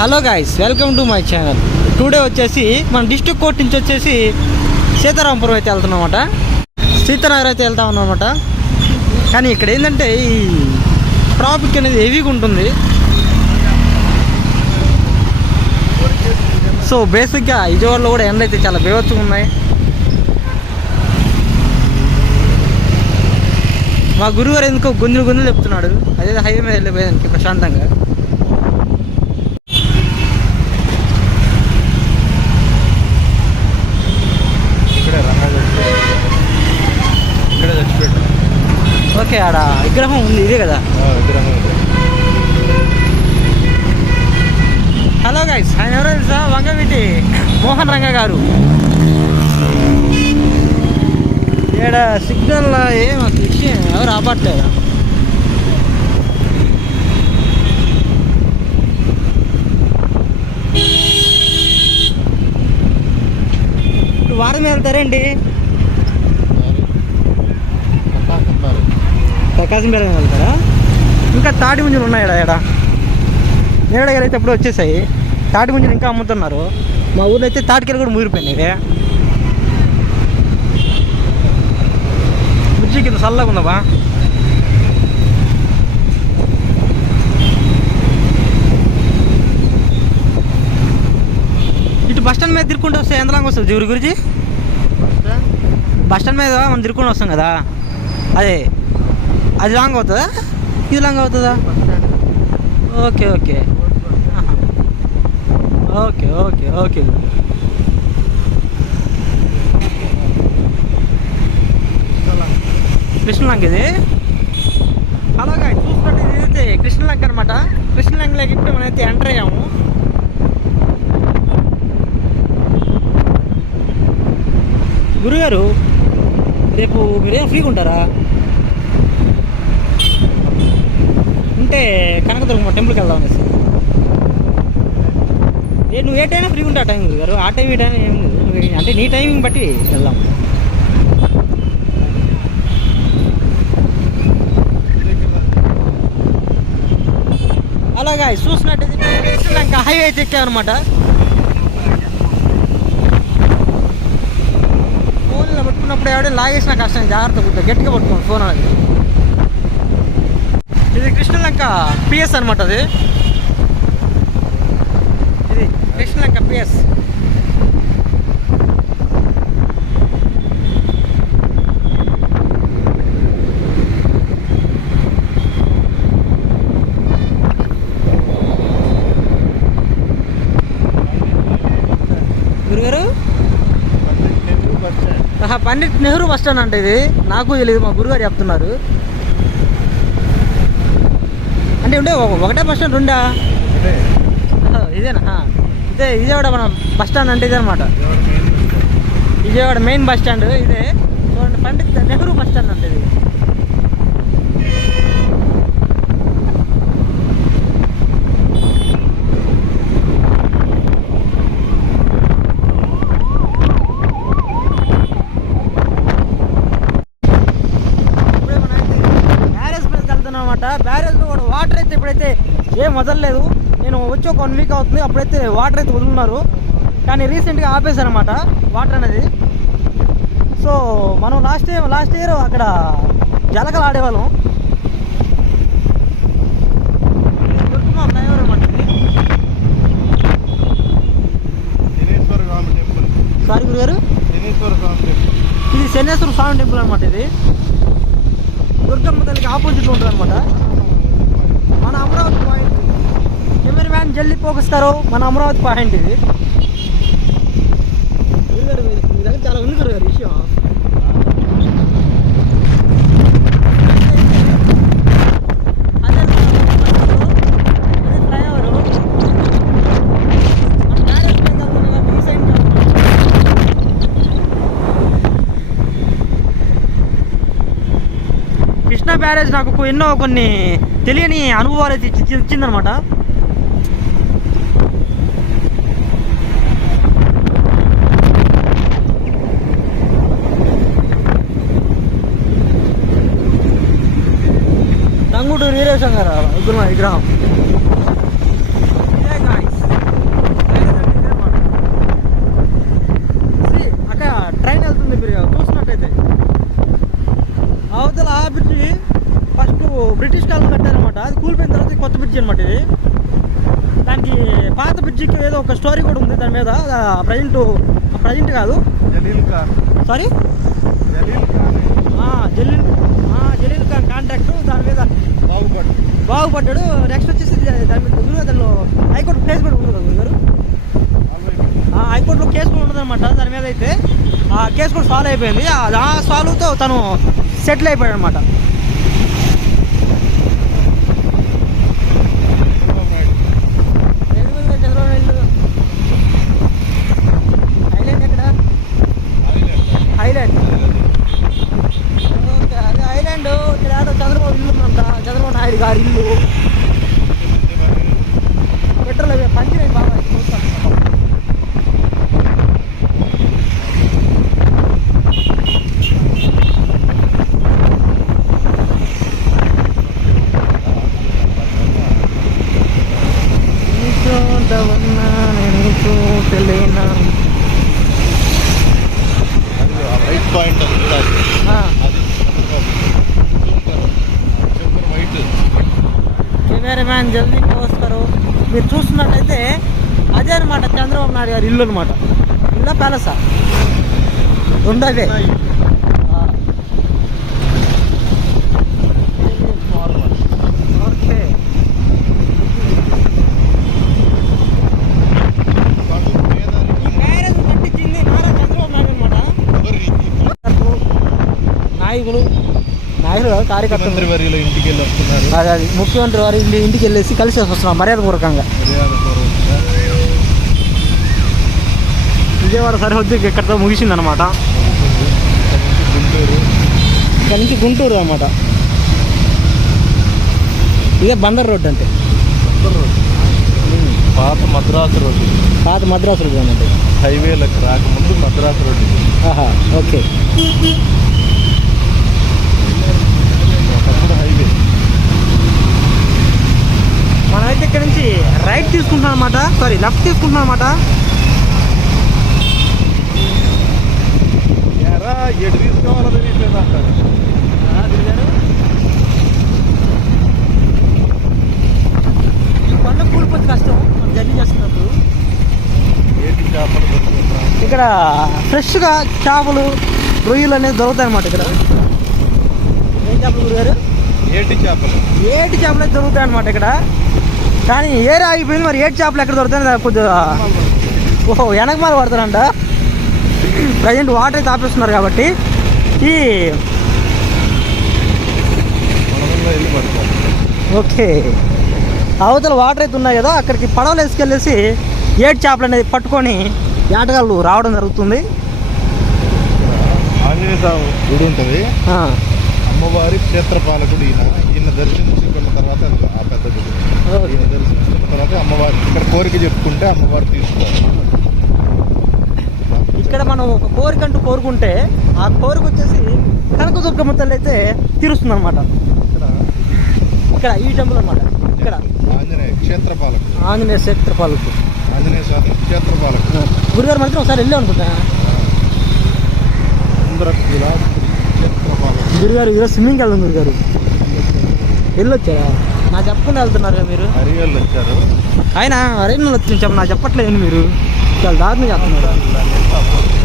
Hello guys welcome to my channel today వచ్చేసి మన district court నుంచి వచ్చేసి సీతారాంపురం అయితే వెళ్తున్నామన్నమాట. సీతానగర్ అయితే వెళ్తా ఉన్నామన్నమాట. కానీ ఇక్కడ ఏంటంటే ఈ ట్రాఫిక్ అనేది హెవీగా ఉంటుంది. సో బేసిక్గా విజయవాడలో కూడా ఎండలు అయితే చాలా బీభత్సంగా ఉన్నాయి. మా గురుగారు ఎందుకో గుంజులు గుంజులు చెప్తున్నాడు అదే హైవే మీద వెళ్ళిపోయేదానికి ప్రశాంతంగా ఇక్కడే రంగా చచ్చిపోయాడు ఇక్కడే చచ్చిపోయాడు ఓకే ఆడ విగ్రహం ఉంది ఇదే కదా? విగ్రహం. హలో గైస్ ఆయన ఎవరో తెలుసా? వంగవీటి మోహన్ రంగ గారు. ఇక్కడ సిగ్నల్ ఏం విషయం ఎవరు ఆపట్లేదు? వారం వెళ్తారేంటి ప్రకాశం పేరు వెళ్తారా ఇంకా తాటి ముంజలు ఉన్నాయి నేడ దగ్గర అయితే ఎప్పుడు వచ్చేసాయి. తాటి ముంజలు ఇంకా అమ్ముతున్నారు. మా ఊర్లో అయితే తాటికాయలు కూడా ముగిరిపోయినాయి బ్రిడ్జి కింద చల్లగా ఉందబ్బా ఇటు బస్ స్టాండ్ మీద తిరుక్కుంటూ వస్తే ఎంత లాంగ్ వస్తుంది జీవురి గురించి? బస్ స్టాండ్ మీద మనం తిరుక్కుంటూ వస్తాం కదా. అదే. అది లాంగ్ అవుతుందా? ఇది లాంగ్ అవుతుందా? Okay okay okay okay okay Krishnalanka ఇది? అలాగా చూసుకుంటే ఇది అయితే కృష్ణలంక అనమాట కృష్ణలంకలోకి ఇప్పుడు మనం అయితే ఎంటర్ అయ్యాము. గురుగారు రేపు మీరేం ఫ్రీగా ఉంటారా? అంటే కనకదుర్గమ్మ టెంపుల్కి వెళ్దాం అనేసి. ఏ నువ్వు ఏ టైం ఫ్రీగా ఉంటా టైం గారు. ఆ టైం ఈ టైం ఏం లేదు. అంటే నీ టైమింగ్ బట్టి వెళ్దాం. అలాగా చూసినట్టయితే కృష్ణలంక హైవే అయితే ఎక్కామన్నమాట. ఫోన్లో పట్టుకున్నప్పుడు ఎవడో లాగేసిన కష్టం జాగ్రత్త కూర్చో గట్టిగా పట్టుకోండి ఫోన్ అలాగే. ఇది కృష్ణలంక పిఎస్ అనమాట అది. ఇది కృష్ణలంక పిఎస్. గురుగారు? Pandit Nehru bus stand. అంటే ఇది. నాకు తెలియదు మా గురుగారు చెప్తున్నారు. అంటే ఉండే ఒక- ఒకటే బస్ స్టాండ్. ఆహా, ఇదేనా. ఇదే విజయవాడ మన బస్ స్టాండ్ అంటే ఇదే అనమాట Vijayawada main. Vijayawada main bus stand ఇదే చూడండి పండిత్ నెహ్రూ బస్ స్టాండ్ అంటే ఇది ఇప్పుడే మనం అయితే బ్యారేజ్ మీదకి వెళ్తున్నాం అనమాట బ్యారేజ్లో కూడా వాటర్ అయితే ఇప్పుడైతే ఏం వదలలేదు నేను వచ్చి ఒక వన్ వీక్ అవుతుంది అప్పుడైతే వాటర్ అయితే వదులున్నారు కానీ రీసెంట్గా ఆపేశారనమాట వాటర్ అనేది. సో మనం లాస్ట్ టైం లాస్ట్ ఇయర్ అక్కడ జలకలు ఆడేవాళ్ళం. సారీ గురుగారు ఇది శనేశ్వర స్వామి టెంపుల్ అనమాట ఇది. దుర్గమ్మ తల్లికి ఆపోజిట్ ఉంటుంది అనమాట మన అమరావతి పాయింట్ కెమెరా మ్యాన్ జల్దీ పోకొస్తారు మన అమరావతి పాయింట్ ఇది. చాలా ఉంది గారు విషయం. కృష్ణ బ్యారేజ్ నాకు ఎన్నో కొన్ని తెలియని అనుభవాలు ఇచ్చిందనమాట శంకర విగ్రహం. విగ్రహం అక్కడ ట్రైన్ వెళ్తుంది మీరు చూసినట్టయితే అవతల ఆ బ్రిడ్జి ఫస్ట్ బ్రిటిష్ కాలంలో కట్టారనమాట అది కూలిపోయిన తర్వాత కొత్త బ్రిడ్జ్ అనమాట ఇది. దానికి పాత బ్రిడ్జికి ఏదో ఒక స్టోరీ కూడా ఉంది దాని మీద. ప్రజెంట్ ప్రజెంట్ కాదు. సారీ జలీల్ జలీల్ ఖాన్ కాంట్రాక్ట్ దాని మీద బాగుపడు బాగుపడ్డాడు. నెక్స్ట్ వచ్చేసి దాని మీద గురువు దానిలో హైకోర్టు కేసు కూడా గురుగారు ఆ హైకోర్టులో కేసు కూడా ఉంటుంది అనమాట దాని మీద అయితే. ఆ కేసు కూడా సాల్వ్ అయిపోయింది. ఆ ఆ సాల్వ్తో తను సెటిల్ అయిపోయాడు అనమాట ఐలాండ్ ఎక్కడ ఐలాండ్ ఓకే, అదే ఐలాండ్ ఇక్కడ ఏదో చంద్రబాబు ఇల్లు ఉందంట చంద్రబాబు నాయుడు గారి ఇల్లు పెట్రోల్ అవి పంచినాయి బాగా చూస్తాను తెలియనా వైట్ పాయింట్ అది చూడాలి. ఆ. అది సూపర్ వైట్ కెమెరా మ్యాన్ జల్దీ పోస్ట్ కరు మీరు చూస్తున్నట్టయితే అదే అనమాట చంద్రబాబు నాయుడు గారి ఇల్లు అనమాట ఇల్లు ప్యాలెసా? రెండు అవే ఆ. ఓకే ఈ మ్యారేజ్ కట్టించింది నారా చంద్రబాబు నాయుడు అనమాట నాయకులు నాయకులు కాదు, కార్యకర్తలు. ముఖ్యమంత్రి వర్యుల ఇంటికి వెళ్ళి వస్తున్నారు. అదే అది. ముఖ్యమంత్రి వారి ఇంటి ఇంటికి వెళ్ళేసి కలిసి వస్తున్నాం మర్యాదపూర్వకంగా. విజయవాడ సరిహద్దు ఇక్కడితో ముగిసింది అనమాట గుంటూరు. ఇక్కడ నుంచి గుంటూరు అనమాట. ఇదే బందర్ రోడ్ అంటే. పాత మద్రాసు రోడ్డు పాత మద్రాసు రోడ్ అన్నట్టు హైవేలకు రాకముందు మద్రాసు రోడ్డు ఆహా ఓకే ఒకప్పుడు హైవే మనమైతే ఇక్కడ నుంచి రైట్ తీసుకుంటున్నాం అనమాట సారీ లెఫ్ట్ తీసుకుంటున్నాం అనమాట ఎటు తీసుకోవాలో తెలియట్లేదు అంటారు. కొండ కూలిపోతే కష్టం మనం జర్నీ చేస్తున్నప్పుడు. ఇక్కడ ఫ్రెష్గా చేపలు రొయ్యలు అనేది దొరుకుతాయి అనమాట ఇక్కడ. ఏం చేపలు గురుగారు? ఏటి చేపలు? ఏటి చేపలు అయితే దొరుకుతాయి అనమాట ఇక్కడ. కానీ ఏరే ఆగిపోయింది మరి? ఏటి చేపలు ఎక్కడ దొరుకుతాయి కొద్దిగా ఓహో వెనకమాల పడతారంట. ప్రజెంట్ వాటర్ అయితే ఆపేస్తున్నారు కాబట్టి ఈ ఓకే. అవతల వాటర్ అయితే ఉన్నాయి కదా అక్కడికి పడవలు వేసుకెళ్ళేసి ఏటి చేపలు అనేది పట్టుకొని వేటగాళ్ళు రావడం జరుగుతుంది. ఉంటుంది. అమ్మవారి క్షేత్రపాలకుడు ఈయన. ఈయన దర్శించుకున్న తర్వాత ఆ పెద్ద గుడి. ఈయన దర్శించుకున్న తర్వాత అమ్మవారి ఇక్కడ కోరిక చెప్పుకుంటే అమ్మవారు తీసుకోవాలి. ఇక్కడ మనం ఒక కోరిక అంటూ కోరుకుంటే ఆ కోరిక వచ్చేసి కనకదుర్గమ్మ తల్లి అయితే తీరుస్తుంది అనమాట ఇక్కడ ఇక్కడ ఈ టెంపుల్ అనమాట ఇక్కడ. ఆంజనేయ క్షేత్రపాలకుడు. ఆంజనేయ క్షేత్రపాలకు ఆంజనేయ స్వామి క్షేత్రపాలకుడు. గురుగారు మధ్య ఒకసారి వెళ్ళి అనుకుంటా. గురుగారు ఈరోజు స్విమ్మింగ్కి వెళ్దాం గురుగారు వెళ్ళొచ్చారా నా చెప్పకుండా వెళ్తున్నారా మీరు. వచ్చారు. ఆయన అరే వచ్చి చెప్ప నా చెప్పట్లేదు మీరు. చాలా దారుణం చేస్తున్నారు.